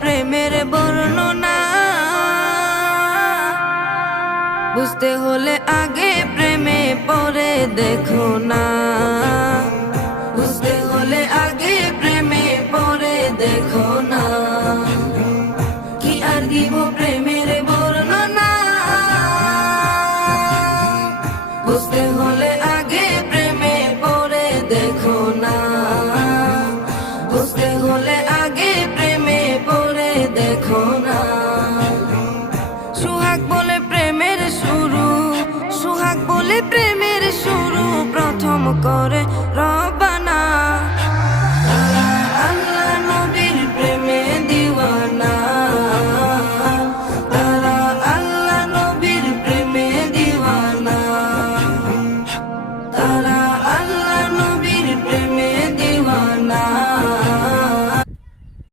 প্রেমের বর্ণনা? বুঝতে হলে আগে প্রেমে পড়ে দেখো না। বুঝতে হলে আগে প্রেমে পড়ে দেখো না। কি আর দিব প্রেমের বর্ণনা? বুঝতে হলে আগে প্রেমে পড়ে দেখো না। বুঝতে হলে আগে প্রেমে পড়ে দেখো না। সুহাগ বলে প্রেমের শুরু, সুহাগ বলে প্রেমের শুরু প্রথম করে রব